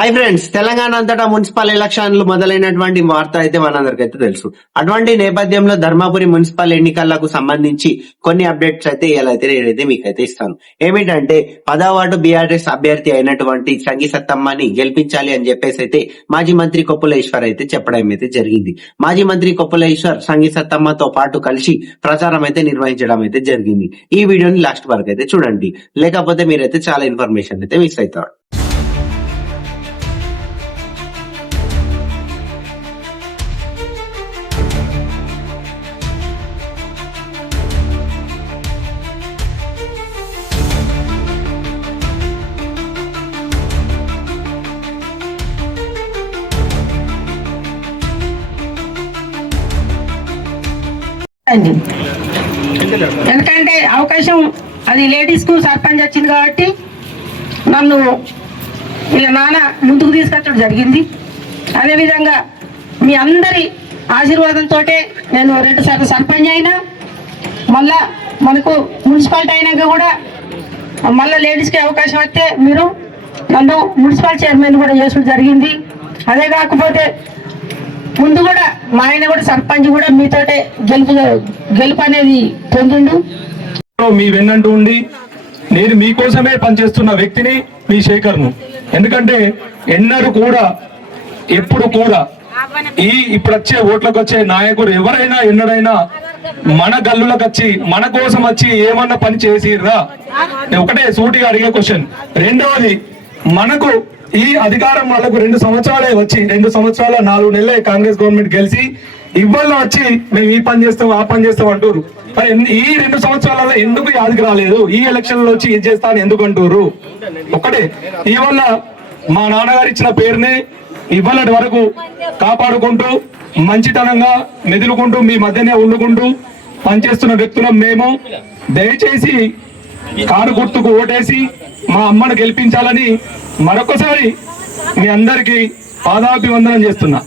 Hi friends Telangana అంతటా municipal ఎలక్షన్లు మొదలైనటువంటి వార్త అయితే మనందరికీ అయితే తెలుసు. అటువంటి నేపథ్యంలో ధర్మాపురి మున్సిపల్ ఎన్నికలకు సంబంధించి కొన్ని అప్డేట్స్ అయితే ఇలాగైతే నేనైతే మీకైతే ఇస్తాను. ఏమిటంటే పదవ బీఆర్ఎస్ అభ్యర్థి అయినటువంటి సంగి సత్తమ్మని గెలిపించాలి అని చెప్పేసి అయితే మాజీ మంత్రి కొప్పులేశ్వర్ అయితే చెప్పడం అయితే జరిగింది. మాజీ మంత్రి కొప్పులేశ్వర్ సంగి సత్తమ్మతో పాటు కలిసి ప్రచారం అయితే నిర్వహించడం అయితే జరిగింది. ఈ వీడియోని లాస్ట్ వరకు అయితే చూడండి. లేకపోతే మీరైతే చాలా ఇన్ఫర్మేషన్ అయితే మిస్ అవుతారు. అండి. ఎందుకంటే అవకాశం అది లేడీస్కు సర్పంచ్ వచ్చింది కాబట్టి నన్ను వీళ్ళ నాన్న ముందుకు తీసుకొచ్చడం జరిగింది. అదేవిధంగా మీ అందరి ఆశీర్వాదంతో నేను రెండు సార్లు సర్పంచ్ అయినా మళ్ళా మనకు మున్సిపాలిటీ అయినాక కూడా మళ్ళీ లేడీస్కి అవకాశం వస్తే మీరు నన్ను మున్సిపల్ చైర్మన్ కూడా చేసుడు జరిగింది. అదే కాకపోతే ముందు కూడా మా ఆయన కూడా సర్పంచ్ కూడా మీతోటే గెలుపు గెలుపు అనేది పొందిండు. మీ వెన్నంటూ ఉండి నేను మీకోసమే పనిచేస్తున్న వ్యక్తిని మీ శేఖర్ను. ఎందుకంటే ఎన్నరు కూడా ఎప్పుడు కూడా ఈ ఇప్పుడు వచ్చే ఓట్లకు వచ్చే నాయకుడు ఎవరైనా ఎన్నడైనా మన గల్లులకు వచ్చి మన కోసం వచ్చి ఏమన్నా పని చేసిర్రా? ఒకటే సూటిగా అడిగే క్వశ్చన్ రెండవది మనకు ఈ అధికారం వాళ్ళకు రెండు సంవత్సరాలే వచ్చి రెండు సంవత్సరాల నాలుగు నెలలే కాంగ్రెస్ గవర్నమెంట్ గెలిచి ఇవ్వాల వచ్చి మేము ఈ పని చేస్తాం ఆ పని చేస్తాం అంటారు మరి ఈ రెండు సంవత్సరాలలో ఎందుకు యాదికి రాలేదు? ఈ ఎలక్షన్లో వచ్చి ఇది చేస్తా అని ఎందుకు అంటారు ఒకటే ఇవాళ మా నాన్నగారు ఇచ్చిన పేరునే ఇవ్వనటి వరకు కాపాడుకుంటూ మంచితనంగా మెదులుకుంటూ మీ మధ్యనే ఉండుకుంటూ పనిచేస్తున్న వ్యక్తులం మేము. దయచేసి కారు గుర్తుకు ఓటేసి మా అమ్మను గెలిపించాలని మరొకసారి మీ అందరికి పాదాభివందనం చేస్తున్నా.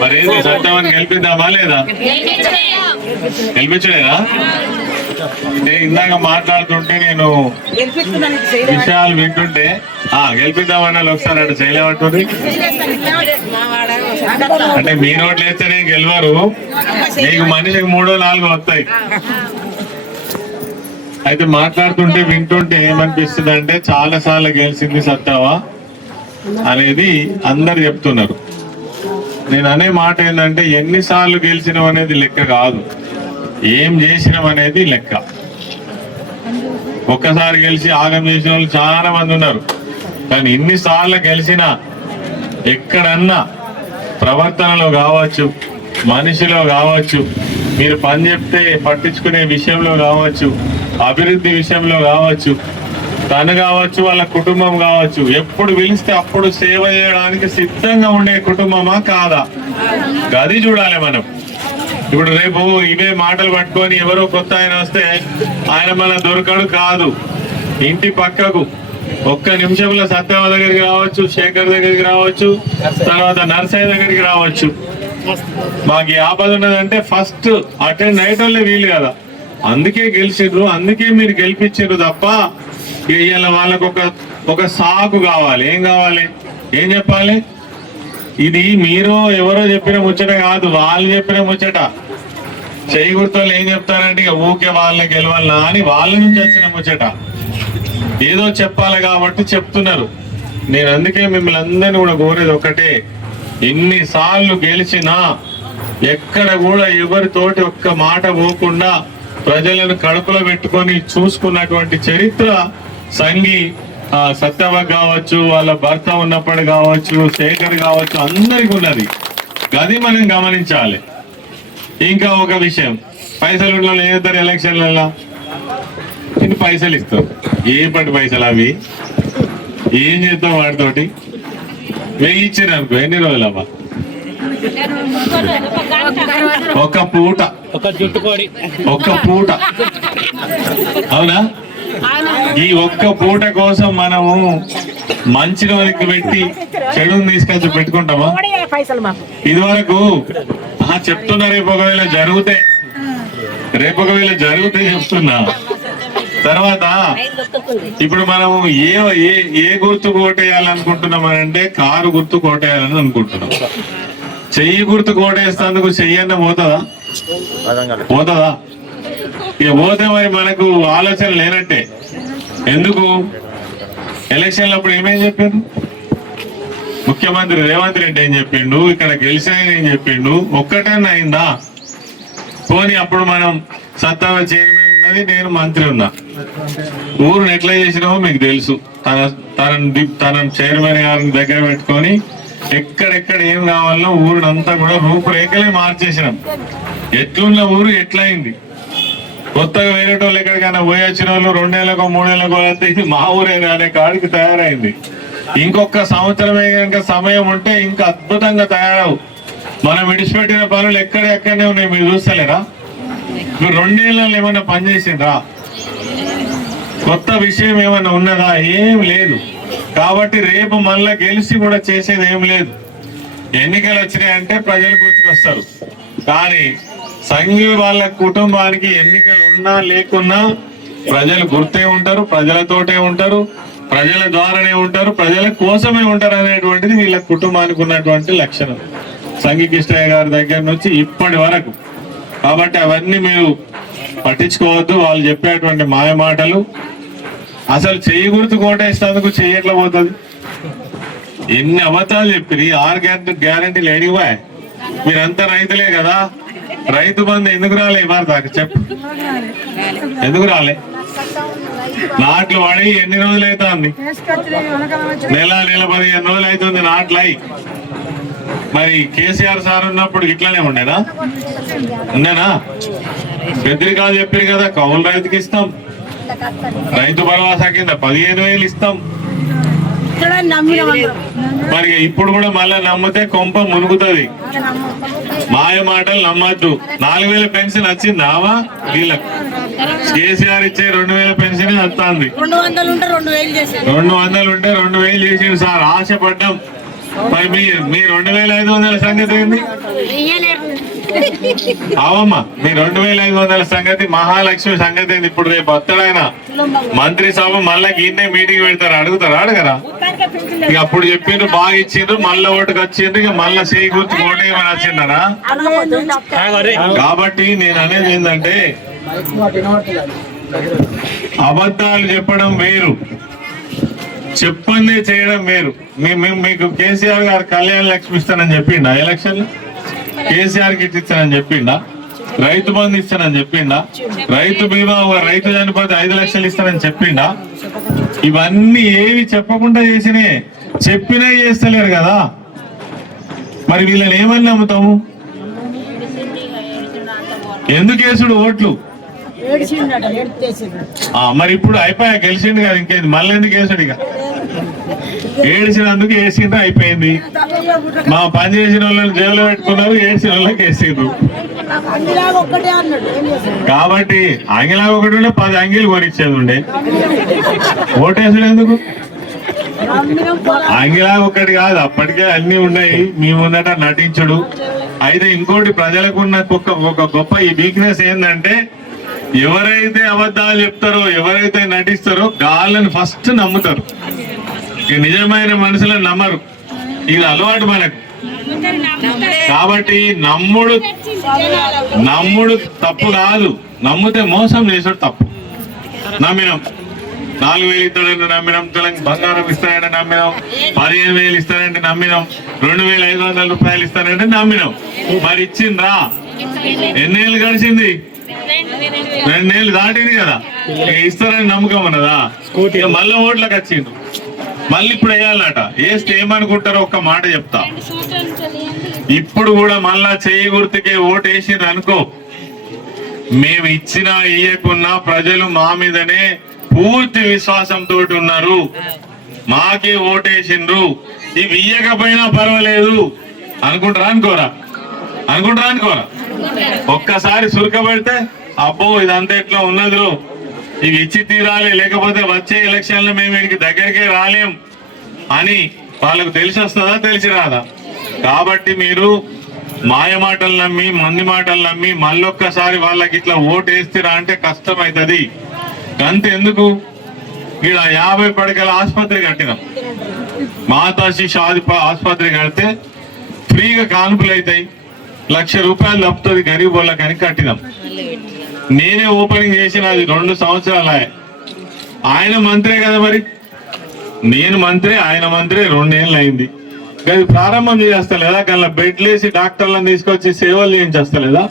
మరి ఏంది గెలిపిద్దామా లేదా? గెలిపించలేదా? అంటే ఇందాక మాట్లాడుతుంటే నేను విషయాలు వింటుంటే ఆ గెలిపిద్దామన్నా ఒకసారి అటు చేయలేమంటుంది అంటే మీ నోట్లు వేస్తేనే గెలవరు. మీకు మనిషికి మూడో నాలుగు వస్తాయి. అయితే మాట్లాడుతుంటే వింటుంటే ఏమనిపిస్తుంది అంటే చాలా సార్లు గెలిచింది సత్తావా అనేది అందరు చెప్తున్నారు. నేను అనే మాట ఏంటంటే ఎన్నిసార్లు గెలిచినాం అనేది లెక్క కాదు. ఏం చేసినాం అనేది లెక్క. ఒక్కసారి గెలిచి ఆగం చేసిన వాళ్ళు చాలా మంది ఉన్నారు. కానీ ఎన్నిసార్లు గెలిచినా ఎక్కడన్నా ప్రవర్తనలో కావచ్చు మనిషిలో కావచ్చు మీరు పని చెప్తే పట్టించుకునే విషయంలో కావచ్చు అభివృద్ధి విషయంలో కావచ్చు తను కావచ్చు వాళ్ళ కుటుంబం కావచ్చు ఎప్పుడు పిలిస్తే అప్పుడు సేవ చేయడానికి సిద్ధంగా ఉండే కుటుంబమా కాదా? గది చూడాలి మనం. ఇప్పుడు రేపు ఇవే మాటలు పట్టుకొని ఎవరో కొత్త ఆయన వస్తే ఆయన మన దొరకడు కాదు. ఇంటి పక్కకు ఒక్క నిమిషంలో సత్యవ దగ్గరికి రావచ్చు శేఖర్ దగ్గరికి రావచ్చు తర్వాత నర్సయ్య దగ్గరికి రావచ్చు. మాకు ఆపద ఉన్నదంటే ఫస్ట్ అటెండ్ అయ్యేటోళ్ళే వీలు కదా. అందుకే గెలిచిండ్రు అందుకే మీరు గెలిపించారు తప్ప ఇవాళ వాళ్ళకు ఒక ఒక సాకు కావాలి. ఏం కావాలి? ఏం చెప్పాలి? ఇది మీరు ఎవరో చెప్పిన ముచ్చట కాదు వాళ్ళు చెప్పిన ముచ్చట. చేయి గుర్తలు ఏం చెప్తారంటే ఇక ఊకే వాళ్ళని గెలవాలనా అని వాళ్ళ నుంచి వచ్చిన ముచ్చట. ఏదో చెప్పాలి కాబట్టి చెప్తున్నారు. నేను అందుకే మిమ్మల్ని అందరినీ కూడా కోరేది ఒకటే ఎన్నిసార్లు గెలిచినా ఎక్కడ కూడా ఎవరితోటి ఒక్క మాట పోకుండా ప్రజలను కడుపులో పెట్టుకొని చూసుకున్నటువంటి చరిత్ర సంఘి సత్యవ కావచ్చు వాళ్ళ భర్త ఉన్నప్పుడు కావచ్చు శేఖర్ కావచ్చు అందరికి ఉన్నది. గది మనం గమనించాలి. ఇంకా ఒక విషయం. పైసలు ఉన్న వాళ్ళు ఎలక్షన్లలో ఇన్ని పైసలు ఇస్తారు. ఏ పటి పైసలు అవి? ఏం చేద్దాం వాటితోటి వెయ్యి ఇచ్చారు అనుకో ఎన్ని రోజులు ఒక పూట. ఒక జుట్టుకోడి ఒక్క పూట. అవునా? ఈ ఒక్క పూట కోసం మనము మంచి రోజుకి పెట్టి చెడుని తీసుకొచ్చి పెట్టుకుంటామా? ఇది వరకు ఇదివరకు చెప్తున్నా రేపు ఒకవేళ జరిగితే రేపు ఒకవేళ జరిగితే చెప్తున్నా. తర్వాత ఇప్పుడు మనం ఏ ఏ ఏ గుర్తు కోటేయాలనుకుంటున్నాం అంటే కారు గుర్తు కోటేయాలని అనుకుంటున్నాం. చెయ్యి గుర్తు కోటేస్తేందుకు చెయ్యన్న పోతుందా పోతుందా ఇక పోతే మరి మనకు ఆలోచన లేనట్టే. ఎందుకు? ఎలక్షన్లు అప్పుడు ఏమేం చెప్పారు ముఖ్యమంత్రి రేవంత్ రెడ్డి ఏం చెప్పిండు? ఇక్కడ గెలిచాయని ఏం చెప్పిండు? ఒక్కటన్నా అయిందా? పోనీ అప్పుడు మనం సత్తా చైర్మన్ ఉన్నది నేను మంత్రి ఉన్నా. ఊరుని ఎట్లా చేసినామో మీకు తెలుసు. తన తన తన చైర్మన్ గారిని దగ్గర పెట్టుకొని ఎక్కడెక్కడ ఏం కావాలో ఊరినంతా కూడా రూపురేఖలే మార్చేసినాం. ఎట్లున్న ఊరు ఎట్లయింది? కొత్తగా వేరే వాళ్ళు ఎక్కడికైనా పోయి వచ్చిన వాళ్ళు రెండేళ్ళకో మూడేళ్ళకో వెళ్తే ఇది మా ఊరే అనే కాడికి తయారైంది. ఇంకొక సంవత్సరమే కనుక సమయం ఉంటే ఇంకా అద్భుతంగా తయారవు. మనం విడిచిపెట్టిన పనులు ఎక్కడెక్కడనే ఉన్నాయి మీరు చూస్తలేరా? మీరు రెండేళ్ళలో ఏమైనా పనిచేసిండ్రా కొత్త విషయం ఏమైనా ఉన్నదా? ఏం లేదు. కాబట్టి రేపు మళ్ళా గెలిచి కూడా చేసేది ఏం లేదు. ఎన్నికలు వచ్చినాయంటే ప్రజలు గుర్తుకొస్తారు. కానీ సంఘీ వాళ్ళ కుటుంబానికి ఎన్నికలు ఉన్నా లేకున్నా ప్రజలు గుర్తే ఉంటారు ప్రజలతోటే ఉంటారు ప్రజల ద్వారానే ఉంటారు ప్రజల కోసమే ఉంటారు అనేటువంటిది వీళ్ళ కుటుంబానికి ఉన్నటువంటి లక్షణం. సంఘీ కృష్ణయ్య గారి దగ్గర నుంచి ఇప్పటి వరకు. కాబట్టి అవన్నీ మీరు పట్టించుకోవద్దు వాళ్ళు చెప్పేటువంటి మాయ మాటలు. అసలు చెయ్యి గుర్తు కోటేసినందుకు చెయ్యట్లా పోతుంది? ఎన్ని అబద్ధాలు చెప్పి ఆరు గ్యారెంటీ గ్యారంటీలు ఎడిగిపోయాయి. మీరంతా రైతులే కదా. రైతు బంధు ఎందుకు రాలే మరి దాకా? చెప్పు. ఎందుకు రాలే? నాట్లు పడి ఎన్ని రోజులు అవుతుంది? నెల నెల పదిహేను రోజులు అవుతుంది నాట్లు. అయి మరి కేసీఆర్ సార్ ఉన్నప్పుడు ఇట్లానే ఉండేనా ఉండేనా? బెదిరికాలు చెప్పారు కదా కౌలు రైతుకి ఇస్తాం. రైతు భరోసా కింద పదిహేను వేలు ఇస్తాం. మరి ఇప్పుడు కూడా మళ్ళా నమ్మితే కొంప మునుగుతుంది. మాయ మాటలు నమ్మద్దు. నాలుగు వేల పెన్షన్ వచ్చిందావా వీళ్ళకు కేసీఆర్ ఇచ్చే రెండు వేల పెన్షన్ వస్తుంది. రెండు వందలు ఉంటే రెండు వేలు చేసిండు సార్. ఆశపడ్డాం. మరి మీ మీ రెండు వేల ఐదు వందల సంగతి ఏంది? అవమ్మా మీ రెండు వేల ఐదు వందల సంగతి మహాలక్ష్మి సంగతి ఏంది? ఇప్పుడు రేపు వస్తాడాయన మంత్రి సభ మళ్ళా గిన్నే మీటింగ్ పెడతారు. అడుగుతారు అడగరా? ఇక అప్పుడు చెప్పిండ్రు బాగా ఇచ్చిండ్రు మళ్ళా ఓటుకు వచ్చిండ్రు ఇక మళ్ళా చేయి గుర్తు ఓటేయమని కాబట్టి నేను అనేది ఏంటంటే అబద్ధాలు చెప్పడం వేరు. చెప్పండి చేయడం వేరు. మేము మీకు కేసీఆర్ గారు కళ్యాణ లక్ష్మి ఇస్తానని చెప్పిండు ఆ ఎలక్షన్లో? కేసీఆర్ కిట్ ఇస్తానని చెప్పిండా? రైతు బంధు ఇస్తానని చెప్పిండా? రైతు బీమా ఒక రైతు చనిపోతే ఐదు లక్షలు ఇస్తానని చెప్పిండా? ఇవన్నీ ఏవి చెప్పకుండా చేసినే చెప్పినా చేస్తలేరు కదా. మరి వీళ్ళని ఏమని నమ్ముతాము? ఎందుకేసుడు ఓట్లు? మరి ఇప్పుడు అయిపోయా గెలిచిండు కదా ఇంకేంది? మళ్ళీ ఎందుకు వేసాడు ఇక? ఏడిచినందుకు వేసిండ్రు అయిపోయింది. మా పని చేసిన వాళ్ళని జైల్లో పెట్టుకున్నారు ఏడ్చిన వాళ్ళకి వేసిండ్రు. కాబట్టి అంగిలా ఒకటి ఉండే పది అంగిలు కొనిచ్చేది ఉండే. ఓటేసుడు ఎందుకు? అంగిలా ఒకటి కాదు అప్పటికే అన్ని ఉన్నాయి. మీ ముందట నటించుడు. అయితే ఇంకోటి ప్రజలకు ఉన్న ఒక ఒక గొప్ప ఈ వీక్నెస్ ఏంటంటే ఎవరైతే అబద్ధాలు చెప్తారో ఎవరైతే నటిస్తారో గాళ్ళని ఫస్ట్ నమ్ముతారు. నిజమైన మనుషులను నమ్మరు. ఇది అలవాటు మనకు. కాబట్టి నమ్ముడు నమ్ముడు తప్పు కాదు. నమ్మితే మోసం చేసాడు తప్పు. నమ్మినాం. నాలుగు వేలు ఇస్తాడంటే నమ్మినాం. తెలంగాణ బంగారం ఇస్తాడంటే నమ్మినాం. పదిహేను వేలు ఇస్తాడంటే నమ్మినాం. రెండు వేల ఐదు వందల రూపాయలు ఇస్తానంటే నమ్మినాం. మరి ఇచ్చిండ్రా ఎన్నేళ్ళు గడిచింది? రెండేళ్ళు దాటింది కదా. ఇస్తారని నమ్మకం ఉన్నదా? మళ్ళీ ఓట్లకు వచ్చిండు మళ్ళీ ఇప్పుడు వేయాలన్నట. వేస్తే ఏమనుకుంటారో ఒక్క మాట చెప్తా. ఇప్పుడు కూడా మళ్ళా చెయ్యి గుర్తుకే ఓటు వేసిండ్రు అనుకో. మేము ఇచ్చినా ఇయ్యకున్నా ప్రజలు మా మీదనే పూర్తి విశ్వాసంతో ఉన్నారు. మాకే ఓటేసిండ్రు. ఇవి ఇయ్యకపోయినా పర్వాలేదు. అనుకుంటారా అనుకోరా? అనుకుంటారా అనుకోరా ఒక్కసారి సురకబడితే అబ్బో ఇదంతా ఎట్లా ఉన్నది ఇవి ఇచ్చి తీరాలి లేకపోతే వచ్చే ఎలక్షన్లో మేము వీడికి దగ్గరికే రాలేం అని వాళ్ళకు తెలిసి వస్తుందా తెలిసి రాదా కాబట్టి మీరు మాయ మాటలు నమ్మి మంది మాటలు నమ్మి మళ్ళొక్కసారి వాళ్ళకి ఇట్లా ఓటు వేస్తారా అంటే కష్టం అవుతుంది గంత ఎందుకు ఇక్కడ యాభై పడకల ఆసుపత్రి కట్టినాం. మాతా శిశు ఆసుపత్రి కడితే ఫ్రీగా కానుపులు అవుతాయి లక్ష రూపాయలు తప్పుతుంది గరీబ్ వాళ్ళకి అని కట్టినాం. నేనే ఓపెనింగ్ చేసిన అది రెండు సంవత్సరాలు. ఆయన మంత్రే కదా మరి? నేను మంత్రి ఆయన మంత్రి రెండేళ్ళు అయింది. అది ప్రారంభం చేస్తలేదా? కానీ బెడ్లు వేసి డాక్టర్లను తీసుకొచ్చి సేవలు చేయించేస్తలేదా?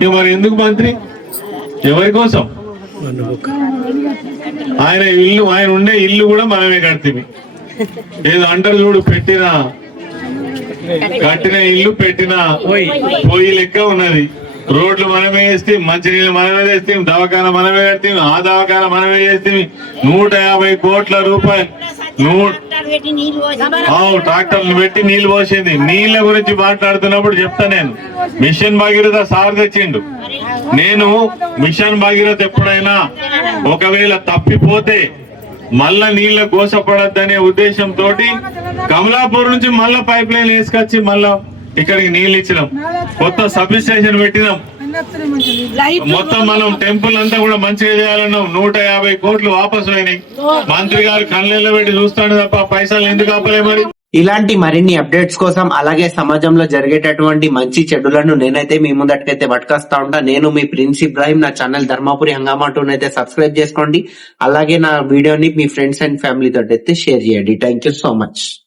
ఇక మరి ఎందుకు మంత్రి? ఎవరి కోసం? ఆయన ఇల్లు ఆయన ఉండే ఇల్లు కూడా మనమే కడితే ఏదో అంటారు చూడు పెట్టిన కట్టిన ఇల్లు పెట్టిన పొయ్యి లెక్క ఉన్నది. రోడ్లు మనమే వేస్తే మంచినీళ్ళు మనమే తెస్తే దవాఖాన మనమే కడితే ఆ దవాఖాన మనమే చేస్తే. నూట యాభై కోట్ల రూపాయలు. నూట అవు ట్రాక్టర్లు పెట్టి నీళ్ళు పోసింది. నీళ్ళ గురించి మాట్లాడుతున్నప్పుడు చెప్తా నేను. మిషన్ భగీరథ సార్ తెచ్చిండు. నేను మిషన్ భగీరథ ఎప్పుడైనా ఒకవేళ తప్పిపోతే మళ్ళా నీళ్ళ గోసపడద్దనే ఉద్దేశంతో కమలాపూర్ నుంచి మళ్ళా పైప్ లైన్ వేసుకొచ్చి మళ్ళా ఇక్కడికి నీళ్ళు ఇచ్చినాం. కొత్త సబ్ స్టేషన్ పెట్టినాం. మొత్తం మనం టెంపుల్ అంతా కూడా మంచిగా చేయాలన్నాం. నూట యాభై కోట్లు వాపసు అయినాయి. మంత్రి గారు కళ్ళెళ్ళ పెట్టి చూస్తాడు తప్ప పైసలు ఎందుకు ఆపలే మరి? ఇలాంటి మరిన్ని అప్డేట్స్ కోసం అలాగే సమాజంలో జరిగేటటువంటి మంచి చెడులను నేనైతే మీ ముందటికైతే పట్టుకొస్తా ఉంటా. నేను మీ ప్రిన్స్ ఇబ్రాహిం నా ఛానల్ ధర్మాపురి హంగామా టూన్ సబ్స్క్రైబ్ చేసుకోండి. అలాగే నా వీడియోని మీ ఫ్రెండ్స్ అండ్ ఫ్యామిలీ తోటి అయితే షేర్ చేయండి. Thank you so much